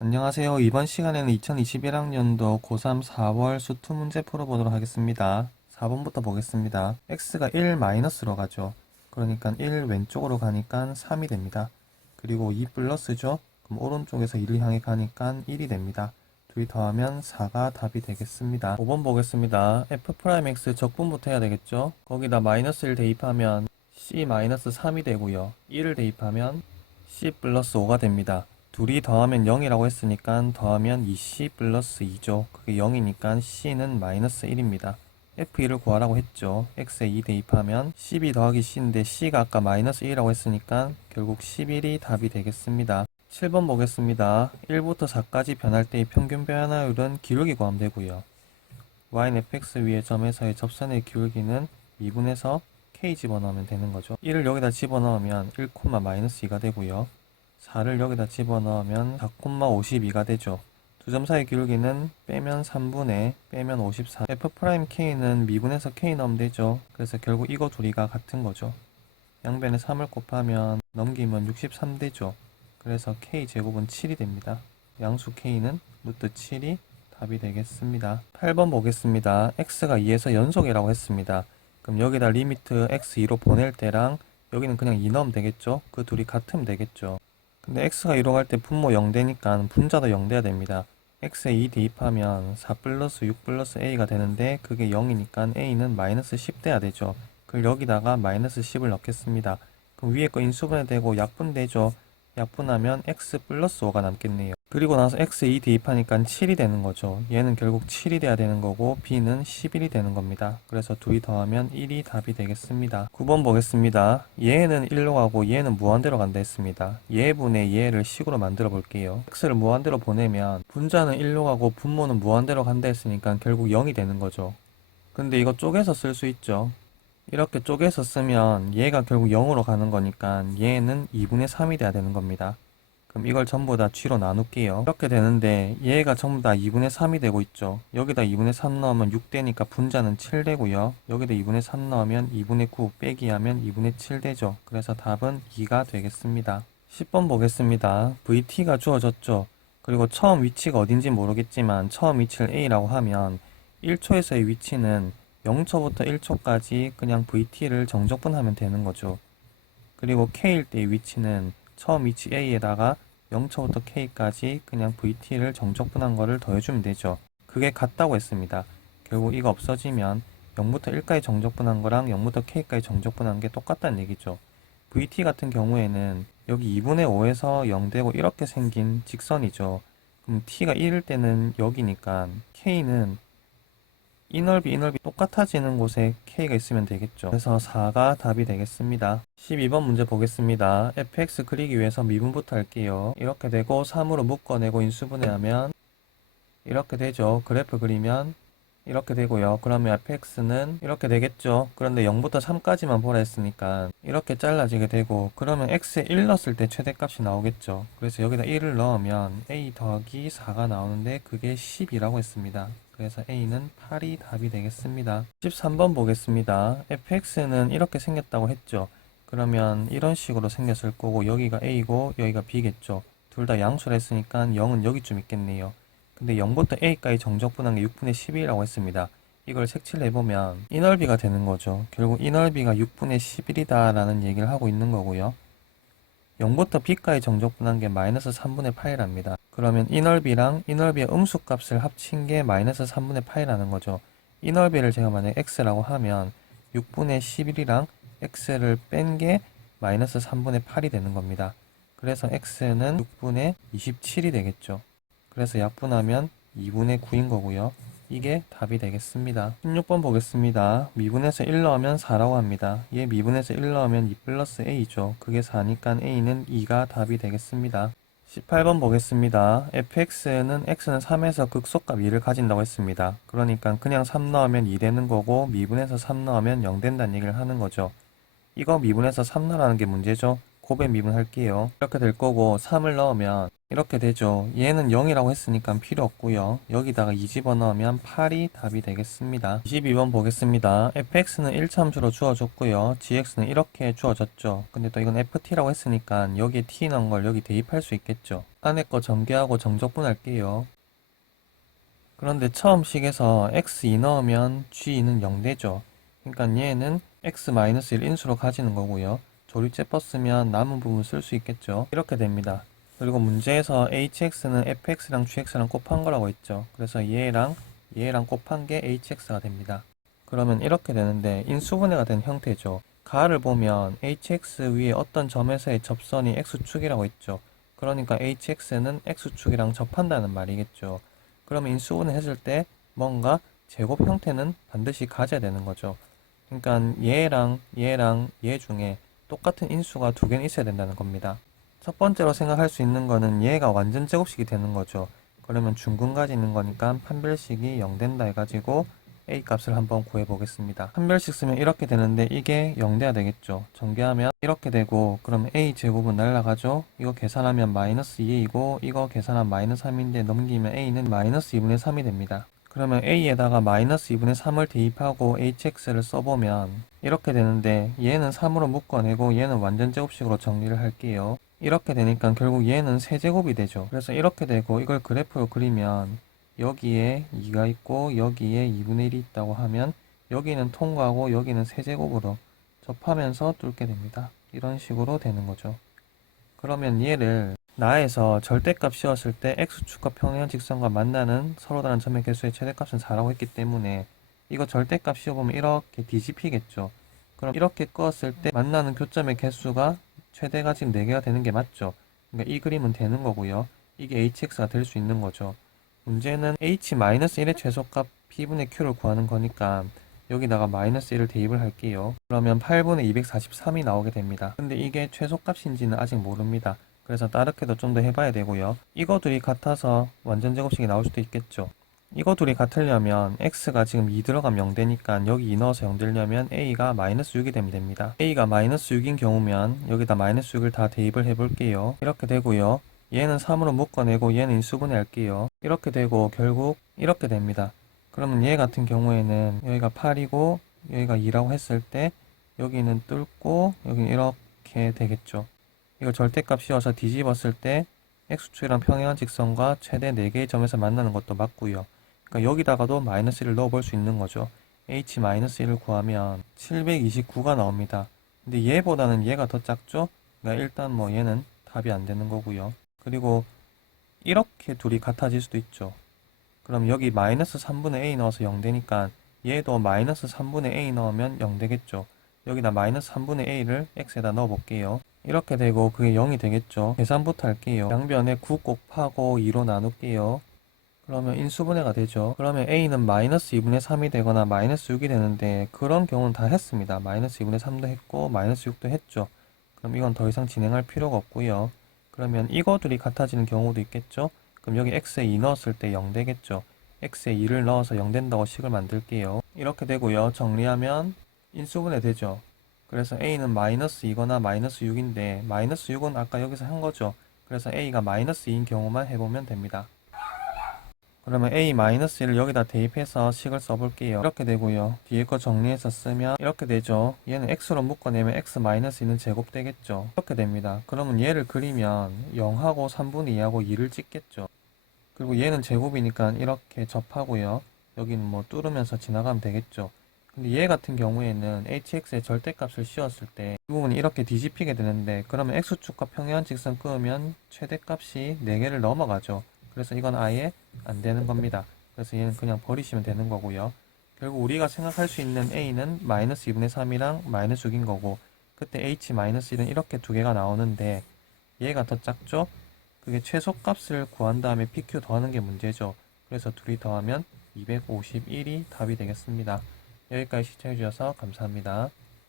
안녕하세요. 이번 시간에는 2021학년도 고3 4월 수투 문제 풀어보도록 하겠습니다. 4번부터 보겠습니다. x가 1 마이너스로 가죠. 그러니까 1 왼쪽으로 가니까 3이 됩니다. 그리고 2 플러스죠. 그럼 오른쪽에서 1을 향해 가니까 1이 됩니다. 둘이 더하면 4가 답이 되겠습니다. 5번 보겠습니다. f'x 적분부터 해야 되겠죠. 거기다 마이너스 1 대입하면 c 마이너스 3이 되고요. 1을 대입하면 c 플러스 5가 됩니다. 둘이 더하면 0이라고 했으니까 더하면 2c 플러스 2죠. 그게 0이니까 c는 마이너스 1입니다. f2를 구하라고 했죠. x에 2 대입하면 12 더하기 c인데 c가 아까 마이너스 1이라고 했으니까 결국 11이 답이 되겠습니다. 7번 보겠습니다. 1부터 4까지 변할 때의 평균 변화율은 기울기 구하면 되고요. y는 fx 위의 점에서의 접선의 기울기는 2분에서 k 집어넣으면 되는 거죠. 1을 여기다 집어넣으면 1, 마이너스 2가 되고요. 4를 여기다 집어넣으면 4,52가 되죠. 두 점 사이 기울기는 빼면 3분의 빼면 54. f'k는 미분해서 k 넣으면 되죠. 그래서 결국 이거 둘이가 같은 거죠. 양변에 3을 곱하면 넘기면 63 되죠. 그래서 k제곱은 7이 됩니다. 양수 k는 루트 7이 답이 되겠습니다. 8번 보겠습니다. x가 2에서 연속이라고 했습니다. 그럼 여기다 리미트 x 2로 보낼 때랑 여기는 그냥 2 넣으면 되겠죠. 그 둘이 같으면 되겠죠. 근데 x가 2로 갈 때 분모 0 되니까 분자도 0 돼야 됩니다. x에 2 대입하면 4 플러스 6 플러스 a가 되는데 그게 0이니까 a는 마이너스 10 돼야 되죠. 그걸 여기다가 마이너스 10을 넣겠습니다. 그럼 위에 거 인수분해 되고 약분되죠. 약분하면 x 플러스 5가 남겠네요. 그리고 나서 x에 2 대입하니까 7이 되는 거죠. 얘는 결국 7이 돼야 되는 거고 b는 11이 되는 겁니다. 그래서 둘이 더하면 1이 답이 되겠습니다. 9번 보겠습니다. 얘는 1로 가고 얘는 무한대로 간다 했습니다. 얘분의 얘를 식으로 만들어 볼게요. x를 무한대로 보내면 분자는 1로 가고 분모는 무한대로 간다 했으니까 결국 0이 되는 거죠. 근데 이거 쪼개서 쓸 수 있죠. 이렇게 쪼개서 쓰면 얘가 결국 0으로 가는 거니까 얘는 2분의 3이 돼야 되는 겁니다. 그럼 이걸 전부 다 쥐로 나눌게요. 이렇게 되는데 얘가 전부 다 2분의 3이 되고 있죠. 여기다 2분의 3 넣으면 6 되니까 분자는 7 되고요. 여기다 2분의 3 넣으면 2분의 9 빼기 하면 2분의 7 되죠. 그래서 답은 2가 되겠습니다. 10번 보겠습니다. VT가 주어졌죠. 그리고 처음 위치가 어딘지 모르겠지만 처음 위치를 A라고 하면 1초에서의 위치는 0초부터 1초까지 그냥 VT를 정적분하면 되는 거죠. 그리고 K일 때의 위치는 처음 위치 A에다가 0초부터 K까지 그냥 VT를 정적분한 거를 더해주면 되죠. 그게 같다고 했습니다. 결국 이거 없어지면 0부터 1까지 정적분한 거랑 0부터 K까지 정적분한 게 똑같다는 얘기죠. VT 같은 경우에는 여기 2분의 5에서 0 되고 이렇게 생긴 직선이죠. 그럼 T가 1일 때는 여기니까 K는 이 넓이, 이 넓이 똑같아지는 곳에 K가 있으면 되겠죠. 그래서 4가 답이 되겠습니다. 12번 문제 보겠습니다. fx 그리기 위해서 미분부터 할게요. 이렇게 되고 3으로 묶어내고 인수분해하면 이렇게 되죠. 그래프 그리면 이렇게 되고요. 그러면 fx는 이렇게 되겠죠. 그런데 0부터 3까지만 보라 했으니까 이렇게 잘라지게 되고 그러면 x에 1 넣었을 때 최대값이 나오겠죠. 그래서 여기다 1을 넣으면 a 더하기 4가 나오는데 그게 10이라고 했습니다. 그래서 a는 8이 답이 되겠습니다. 13번 보겠습니다. fx는 이렇게 생겼다고 했죠. 그러면 이런 식으로 생겼을 거고 여기가 a고 여기가 b겠죠. 둘 다 양수를 했으니까 0은 여기쯤 있겠네요. 근데 0부터 a까지 정적분한 게 6분의 12라고 했습니다. 이걸 색칠을 해보면 이 넓이가 되는 거죠. 결국 이 넓이가 6분의 11이다 라는 얘기를 하고 있는 거고요. 0부터 b까지 정적분한 게 마이너스 3분의 8이랍니다. 그러면 이 넓이랑 이 넓이의 음수값을 합친 게 마이너스 3분의 8이라는 거죠. 이 넓이를 제가 만약 x라고 하면 6분의 11이랑 x를 뺀 게 마이너스 3분의 8이 되는 겁니다. 그래서 x는 6분의 27이 되겠죠. 그래서 약분하면 2분의 9인 거고요. 이게 답이 되겠습니다. 16번 보겠습니다. 미분에서 1 넣으면 4라고 합니다. 얘 미분에서 1 넣으면 2 플러스 a죠. 그게 4니까 a는 2가 답이 되겠습니다. 18번 보겠습니다. fx는 x는 3에서 극소값 2를 가진다고 했습니다. 그러니까 그냥 3 넣으면 2 되는 거고 미분에서 3 넣으면 0 된다는 얘기를 하는 거죠. 이거 미분에서 3 넣으라는 게 문제죠. 곱에 미분할게요. 이렇게 될 거고 3을 넣으면 이렇게 되죠. 얘는 0이라고 했으니까 필요 없고요. 여기다가 2 집어넣으면 8이 답이 되겠습니다. 22번 보겠습니다. fx는 1참수로 주어졌고요. gx는 이렇게 주어졌죠. 근데 또 이건 ft라고 했으니까 여기에 t 넣은 걸 여기 대입할 수 있겠죠. 안에 거 전개하고 정적분할게요. 그런데 처음 식에서 x2 넣으면 g2는 0 되죠. 그러니까 얘는 x-1 인수로 가지는 거고요. 조립제 썼으면 남은 부분 쓸 수 있겠죠. 이렇게 됩니다. 그리고 문제에서 hx는 fx랑 gx랑 곱한 거라고 했죠. 그래서 얘랑 곱한 게 hx가 됩니다. 그러면 이렇게 되는데 인수분해가 된 형태죠. 가를 보면 hx 위에 어떤 점에서의 접선이 x축이라고 했죠. 그러니까 hx는 x축이랑 접한다는 말이겠죠. 그러면 인수분해 했을 때 뭔가 제곱 형태는 반드시 가져야 되는 거죠. 그러니까 얘랑 얘 중에 똑같은 인수가 두 개는 있어야 된다는 겁니다. 첫 번째로 생각할 수 있는 거는 얘가 완전 제곱식이 되는 거죠. 그러면 중근까지 있는 거니까 판별식이 0 된다 해가지고 a 값을 한번 구해 보겠습니다. 판별식 쓰면 이렇게 되는데 이게 0 돼야 되겠죠. 전개하면 이렇게 되고 그럼 a 제곱은 날라가죠. 이거 계산하면 마이너스 2a이고 이거 계산하면 마이너스 3인데 넘기면 a는 마이너스 2분의 3이 됩니다. 그러면 a에다가 마이너스 2분의 3을 대입하고 hx를 써보면 이렇게 되는데 얘는 3으로 묶어내고 얘는 완전 제곱식으로 정리를 할게요. 이렇게 되니까 결국 얘는 세제곱이 되죠. 그래서 이렇게 되고 이걸 그래프로 그리면 여기에 2가 있고 여기에 2분의 1이 있다고 하면 여기는 통과하고 여기는 세제곱으로 접하면서 뚫게 됩니다. 이런 식으로 되는 거죠. 그러면 얘를 나에서 절대값 씌웠을 때 x축과 평행 직선과 만나는 서로 다른 점의 개수의 최대값은 4라고 했기 때문에 이거 절대값 씌워보면 이렇게 뒤집히겠죠. 그럼 이렇게 끄었을 때 만나는 교점의 개수가 최대가 지금 4개가 되는 게 맞죠. 그러니까 이 그림은 되는 거고요. 이게 hx가 될 수 있는 거죠. 문제는 h-1의 최소값 p분의 q를 구하는 거니까 여기다가 마이너스 1을 대입을 할게요. 그러면 8분의 243이 나오게 됩니다. 근데 이게 최소값인지는 아직 모릅니다. 그래서 다르게도 좀 더 해봐야 되고요. 이거 둘이 같아서 완전 제곱식이 나올 수도 있겠죠. 이거 둘이 같으려면 x가 지금 2 들어가면 0 되니까 여기 2 넣어서 0 되려면 a가 마이너스 6이 되면 됩니다. a가 마이너스 6인 경우면 여기다 마이너스 6을 다 대입을 해볼게요. 이렇게 되고요. 얘는 3으로 묶어내고 얘는 인수분해 할게요. 이렇게 되고 결국 이렇게 됩니다. 그러면 얘 같은 경우에는 여기가 8이고 여기가 2라고 했을 때 여기는 뚫고 여기는 이렇게 되겠죠. 이거 절대값 씌워서 뒤집었을 때 x축이랑 평행한 직선과 최대 4개의 점에서 만나는 것도 맞고요. 그러니까 여기다가도 마이너스 1을 넣어볼 수 있는 거죠. h-1을 구하면 729가 나옵니다. 근데 얘보다는 얘가 더 작죠? 그러니까 일단 뭐 얘는 답이 안 되는 거고요. 그리고 이렇게 둘이 같아질 수도 있죠. 그럼 여기 마이너스 3분의 a 넣어서 0 되니까 얘도 마이너스 3분의 a 넣으면 0 되겠죠. 여기다 마이너스 3분의 a를 x에다 넣어 볼게요. 이렇게 되고 그게 0이 되겠죠. 계산부터 할게요. 양변에 9 곱하고 2로 나눌게요. 그러면 인수분해가 되죠. 그러면 a는 마이너스 2분의 3이 되거나 마이너스 6이 되는데 그런 경우는 다 했습니다. 마이너스 2분의 3도 했고 마이너스 6도 했죠. 그럼 이건 더 이상 진행할 필요가 없고요. 그러면 이거들이 같아지는 경우도 있겠죠. 그럼 여기 x에 2 넣었을 때 0 되겠죠. x에 2를 넣어서 0 된다고 식을 만들게요. 이렇게 되고요. 정리하면 인수분해 되죠. 그래서 a는 마이너스 2거나 마이너스 6인데 마이너스 6은 아까 여기서 한 거죠. 그래서 a가 마이너스 2인 경우만 해보면 됩니다. 그러면 a-1을 여기다 대입해서 식을 써볼게요. 이렇게 되고요. 뒤에 거 정리해서 쓰면 이렇게 되죠. 얘는 x로 묶어내면 x-2는 제곱 되겠죠. 이렇게 됩니다. 그러면 얘를 그리면 0하고 3분의 2하고 2를 찍겠죠. 그리고 얘는 제곱이니까 이렇게 접하고요. 여기는 뭐 뚫으면서 지나가면 되겠죠. 근데 얘 같은 경우에는 hx의 절대값을 씌웠을 때 이 부분이 이렇게 뒤집히게 되는데 그러면 x축과 평행한 직선 끄면 최대값이 4개를 넘어가죠. 그래서 이건 아예 안 되는 겁니다. 그래서 얘는 그냥 버리시면 되는 거고요. 결국 우리가 생각할 수 있는 a는 마이너스 2분의 3이랑 마이너스 6인 거고 그때 h-1은 이렇게 두 개가 나오는데 얘가 더 작죠? 그게 최소값을 구한 다음에 pq 더하는 게 문제죠. 그래서 둘이 더하면 251이 답이 되겠습니다. 여기까지 시청해주셔서 감사합니다.